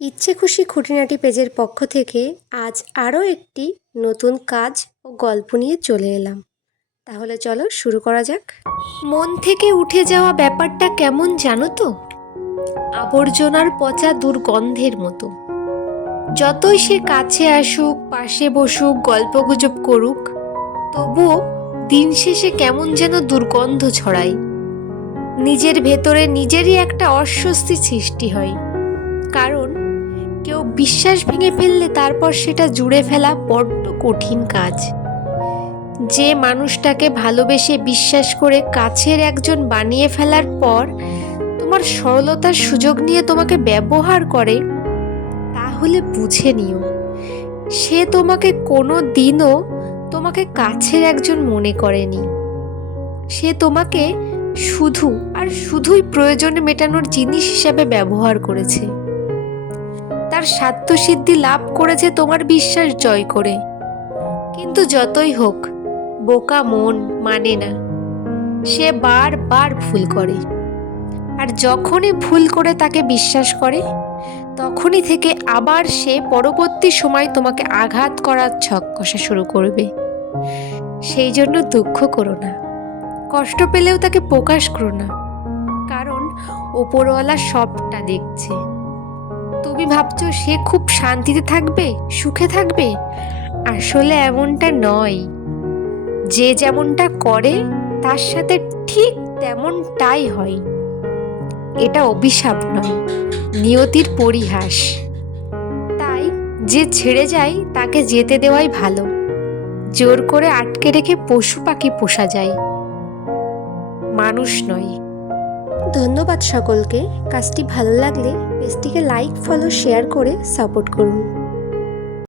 ইচ্ছে খুশি খুঁটিনাটি পেজের পক্ষ থেকে আজ আরও একটি নতুন কাজ ও গল্প নিয়ে চলে এলাম। তাহলে চলো শুরু করা যাক। মন থেকে উঠে যাওয়া ব্যাপারটা কেমন জানো তো? আবর্জনার পচা দুর্গন্ধের মতো। যতই সে কাছে আসুক, পাশে বসুক, গল্পগুজব করুক, তবুও দিন শেষে কেমন যেন দুর্গন্ধ ছড়ায়। নিজের ভেতরে নিজেরই একটা অস্বস্তি সৃষ্টি হয়। কারণ কেউ বিশ্বাস ভেঙে ফেললে তারপর সেটা জুড়ে ফেলা বড্ড কঠিন কাজ। যে মানুষটাকে ভালোবেসে বিশ্বাস করে কাছের একজন বানিয়ে ফেলার পর তোমার সরলতার সুযোগ নিয়ে তোমাকে ব্যবহার করে, তাহলে বুঝে নিও। সে তোমাকে কোনো দিনও তোমাকে কাছের একজন মনে করেনি। সে তোমাকে শুধু আর শুধুই প্রয়োজনে মেটানোর জিনিস হিসাবে ব্যবহার করেছে। তার স্বার্থসিদ্ধি লাভ করেছে তোমার বিশ্বাস জয় করে। কিন্তু যতই হোক, বোকা মন মানে না। সে বারবার ভুল করে। আর যখনই ভুল করে তাকে বিশ্বাস করে, তখনই থেকে আবার সে পরবর্তী সময় তোমাকে আঘাত করার ছক কষা শুরু করবে। সেই জন্য দুঃখ করো না। কষ্ট পেলেও তাকে প্রকাশ করো না। কারণ ওপরওয়ালা সবটা দেখছে। তুমি ভাবছ সে খুব শান্তিতে থাকবে, সুখে থাকবে? আসলে এমনটা নয়। যে যেমনটা করে, তার সাথে ঠিক তেমনটাই হয়। এটা অভিশাপ নয়, নিয়তির পরিহাস। তাই যে ছেড়ে যায়, তাকে যেতে দেওয়াই ভালো। জোর করে আটকে রেখে পশু পাখি পোষা যায়। মানুষ নয়। ধন্যবাদ সকলকে। কাজটি ভালো লাগলে পেজটিকে লাইক ফলো শেয়ার করে সাপোর্ট করুন।